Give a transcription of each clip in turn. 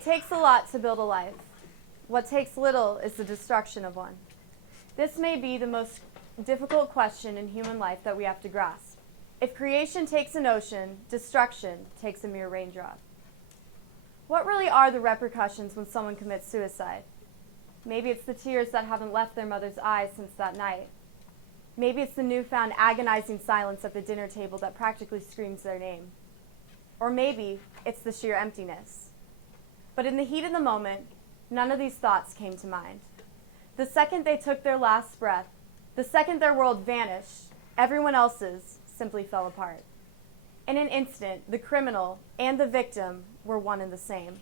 It takes a lot to build a life. What takes little is the destruction of one. This may be the most difficult question in human life that we have to grasp. If creation takes an ocean, destruction takes a mere raindrop. What really are the repercussions when someone commits suicide? Maybe it's the tears that haven't left their mother's eyes since that night. Maybe it's the newfound agonizing silence at the dinner table that practically screams their name. Or maybe it's the sheer emptiness. But in the heat of the moment, none of these thoughts came to mind. The second they took their last breath, the second their world vanished, everyone else's simply fell apart. In an instant, the criminal and the victim were one and the same.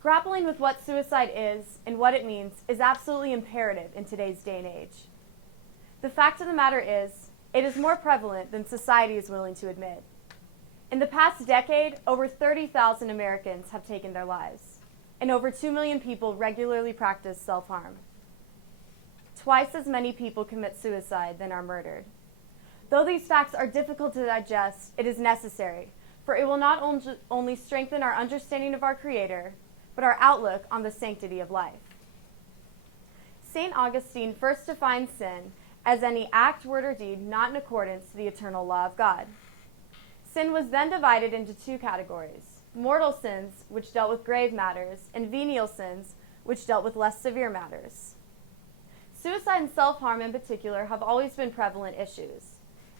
Grappling with what suicide is and what it means is absolutely imperative in today's day and age. The fact of the matter is, it is more prevalent than society is willing to admit. In the past decade, over 30,000 Americans have taken their lives, and over 2 million people regularly practice self-harm. Twice as many people commit suicide than are murdered. Though these facts are difficult to digest, it is necessary, for it will not only strengthen our understanding of our Creator, but our outlook on the sanctity of life. St. Augustine first defined sin as any act, word, or deed not in accordance to the eternal law of God. Sin was then divided into two categories: mortal sins, which dealt with grave matters, and venial sins, which dealt with less severe matters. Suicide and self-harm in particular have always been prevalent issues.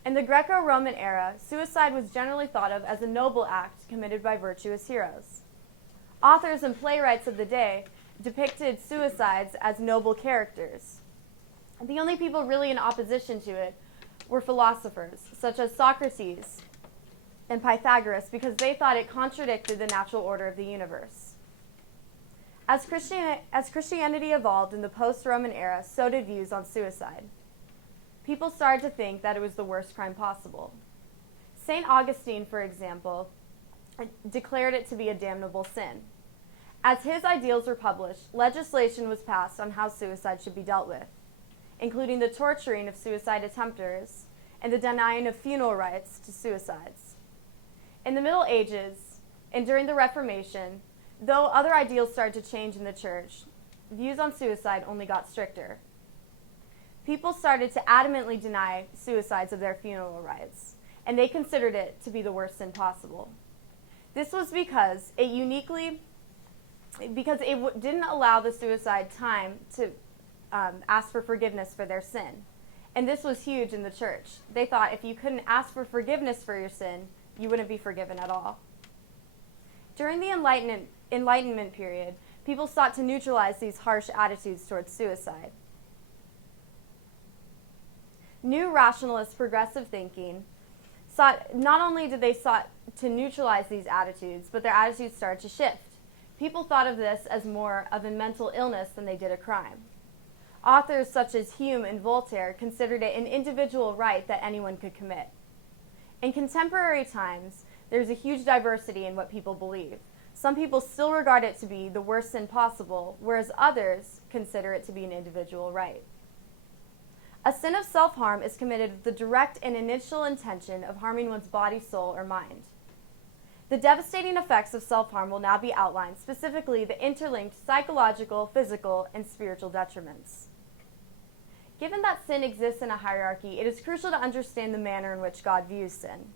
In the Greco-Roman era, suicide was generally thought of as a noble act committed by virtuous heroes. Authors and playwrights of the day depicted suicides as noble characters. The only people really in opposition to it were philosophers, such as Socrates and Pythagoras, because they thought it contradicted the natural order of the universe. As Christianity evolved in the post-Roman era, so did views on suicide. People started to think that it was the worst crime possible. St. Augustine, for example, declared it to be a damnable sin. As his ideals were published, legislation was passed on how suicide should be dealt with, including the torturing of suicide attempters and the denying of funeral rites to suicides. In the Middle Ages and during the Reformation, though other ideals started to change in the church, views on suicide only got stricter. People started to adamantly deny suicides of their funeral rites, and they considered it to be the worst sin possible. This was because it didn't allow the suicide time to ask for forgiveness for their sin. And this was huge in the church. They thought if you couldn't ask for forgiveness for your sin, you wouldn't be forgiven at all. During the Enlightenment period, people sought to neutralize these harsh attitudes towards suicide. New rationalist progressive thinking not only did they sought to neutralize these attitudes, but their attitudes started to shift. People thought of this as more of a mental illness than they did a crime. Authors such as Hume and Voltaire considered it an individual right that anyone could commit. In contemporary times, there's a huge diversity in what people believe. Some people still regard it to be the worst sin possible, whereas others consider it to be an individual right. A sin of self-harm is committed with the direct and initial intention of harming one's body, soul, or mind. The devastating effects of self-harm will now be outlined, specifically the interlinked psychological, physical, and spiritual detriments. Given that sin exists in a hierarchy, it is crucial to understand the manner in which God views sin.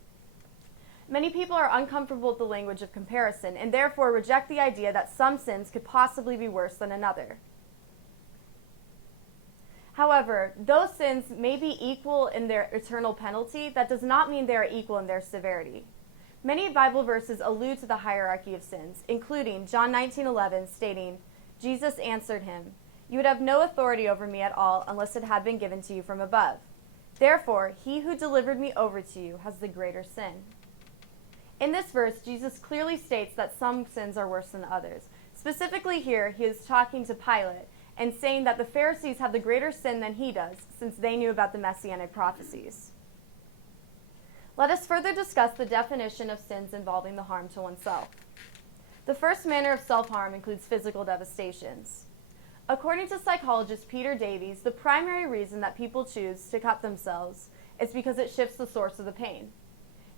Many people are uncomfortable with the language of comparison and therefore reject the idea that some sins could possibly be worse than another. However, those sins may be equal in their eternal penalty. That does not mean they are equal in their severity. Many Bible verses allude to the hierarchy of sins, including John 19:11 stating, "Jesus answered him, 'You would have no authority over me at all unless it had been given to you from above. Therefore, he who delivered me over to you has the greater sin.'" In this verse, Jesus clearly states that some sins are worse than others. Specifically here, he is talking to Pilate and saying that the Pharisees have the greater sin than he does, since they knew about the messianic prophecies. Let us further discuss the definition of sins involving the harm to oneself. The first manner of self-harm includes physical devastations. According to psychologist Peter Davies, the primary reason that people choose to cut themselves is because it shifts the source of the pain.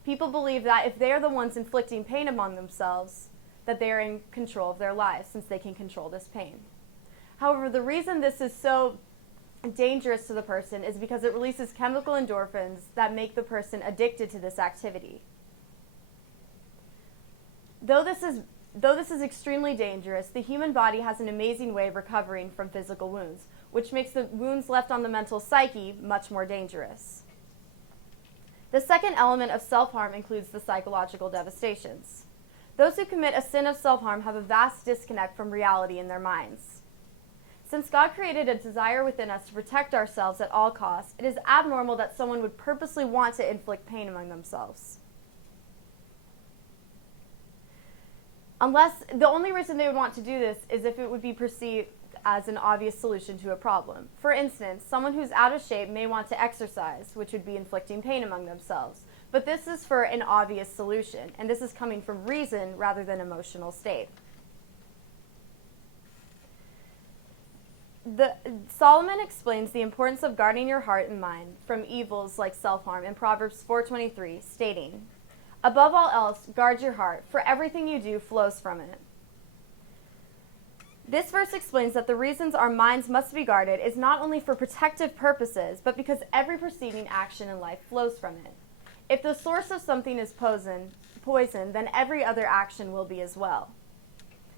People believe that if they are the ones inflicting pain among themselves, that they are in control of their lives, since they can control this pain. However, the reason this is so dangerous to the person is because it releases chemical endorphins that make the person addicted to this activity. Though this is extremely dangerous, the human body has an amazing way of recovering from physical wounds, which makes the wounds left on the mental psyche much more dangerous. The second element of self-harm includes the psychological devastations. Those who commit a sin of self-harm have a vast disconnect from reality in their minds. Since God created a desire within us to protect ourselves at all costs, it is abnormal that someone would purposely want to inflict pain among themselves. Unless the only reason they would want to do this is if it would be perceived as an obvious solution to a problem. For instance, someone who's out of shape may want to exercise, which would be inflicting pain among themselves. But this is for an obvious solution, and this is coming from reason rather than emotional state. Solomon explains the importance of guarding your heart and mind from evils like self-harm in Proverbs 4:23, stating, "Above all else, guard your heart, for everything you do flows from it." This verse explains that the reasons our minds must be guarded is not only for protective purposes, but because every preceding action in life flows from it. If the source of something is poison, then every other action will be as well.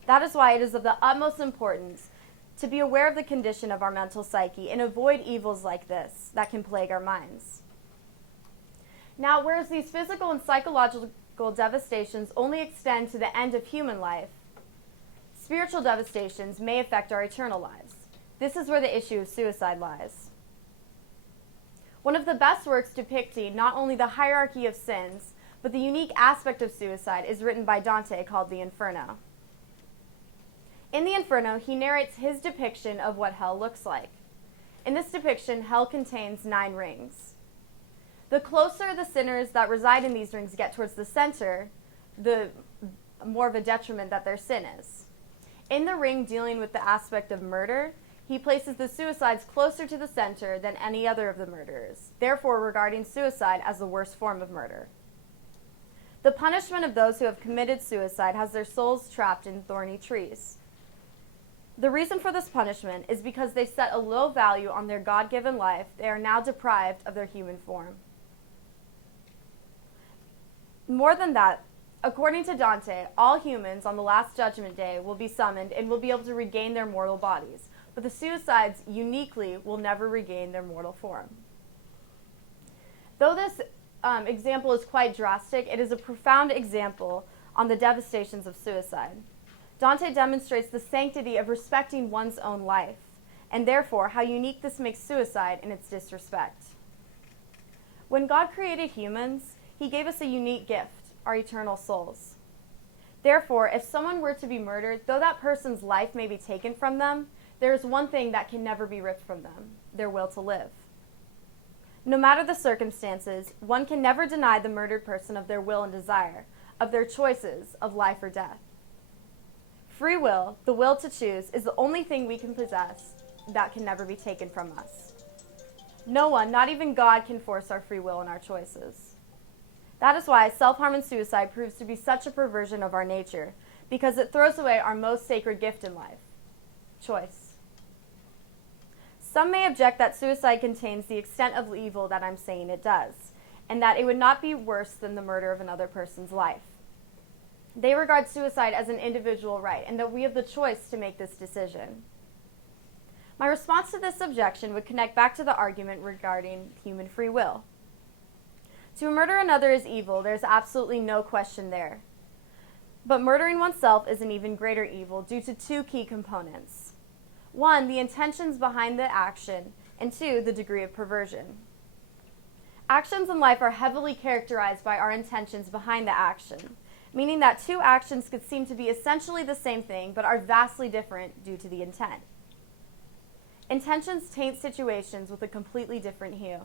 That is why it is of the utmost importance to be aware of the condition of our mental psyche and avoid evils like this that can plague our minds. Now, whereas these physical and psychological devastations only extend to the end of human life, spiritual devastations may affect our eternal lives. This is where the issue of suicide lies. One of the best works depicting not only the hierarchy of sins, but the unique aspect of suicide is written by Dante, called the Inferno. In the Inferno, he narrates his depiction of what hell looks like. In this depiction, hell contains 9 rings. The closer the sinners that reside in these rings get towards the center, the more of a detriment that their sin is. In the ring dealing with the aspect of murder, he places the suicides closer to the center than any other of the murderers, therefore regarding suicide as the worst form of murder. The punishment of those who have committed suicide has their souls trapped in thorny trees. The reason for this punishment is because they set a low value on their God-given life. They are now deprived of their human form. More than that, according to Dante, all humans on the last judgment day will be summoned and will be able to regain their mortal bodies, but the suicides uniquely will never regain their mortal form. Though this example is quite drastic, it is a profound example on the devastations of suicide. Dante demonstrates the sanctity of respecting one's own life, and therefore how unique this makes suicide in its disrespect. When God created humans, he gave us a unique gift, our eternal souls. Therefore, if someone were to be murdered, though that person's life may be taken from them, there is one thing that can never be ripped from them: their will to live. No matter the circumstances, one can never deny the murdered person of their will and desire, of their choices of life or death. Free will, the will to choose, is the only thing we can possess that can never be taken from us. No one, not even God, can force our free will and our choices. That is why self-harm and suicide proves to be such a perversion of our nature, because it throws away our most sacred gift in life: choice. Some may object that suicide contains the extent of evil that I'm saying it does, and that it would not be worse than the murder of another person's life. They regard suicide as an individual right, and that we have the choice to make this decision. My response to this objection would connect back to the argument regarding human free will. To murder another is evil, there's absolutely no question there. But murdering oneself is an even greater evil due to 2 key components. 1, the intentions behind the action, and 2, the degree of perversion. Actions in life are heavily characterized by our intentions behind the action, meaning that 2 actions could seem to be essentially the same thing, but are vastly different due to the intent. Intentions taint situations with a completely different hue.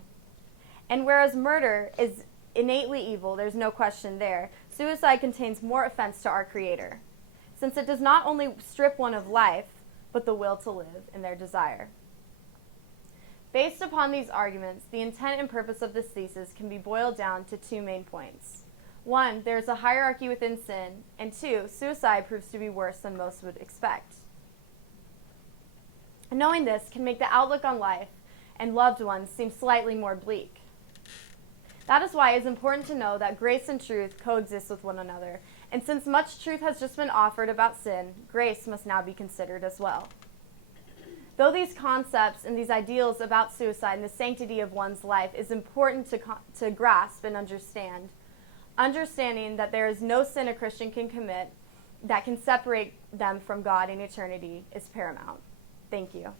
And whereas murder is innately evil, there's no question there, suicide contains more offense to our Creator, since it does not only strip one of life, but the will to live and their desire. Based upon these arguments, the intent and purpose of this thesis can be boiled down to 2 main points. One, there's a hierarchy within sin, and two, suicide proves to be worse than most would expect. Knowing this can make the outlook on life and loved ones seem slightly more bleak. That is why it's important to know that grace and truth coexist with one another, and since much truth has just been offered about sin, grace must now be considered as well. Though these concepts and these ideals about suicide and the sanctity of one's life is important to grasp and understand, understanding that there is no sin a Christian can commit that can separate them from God in eternity is paramount. Thank you.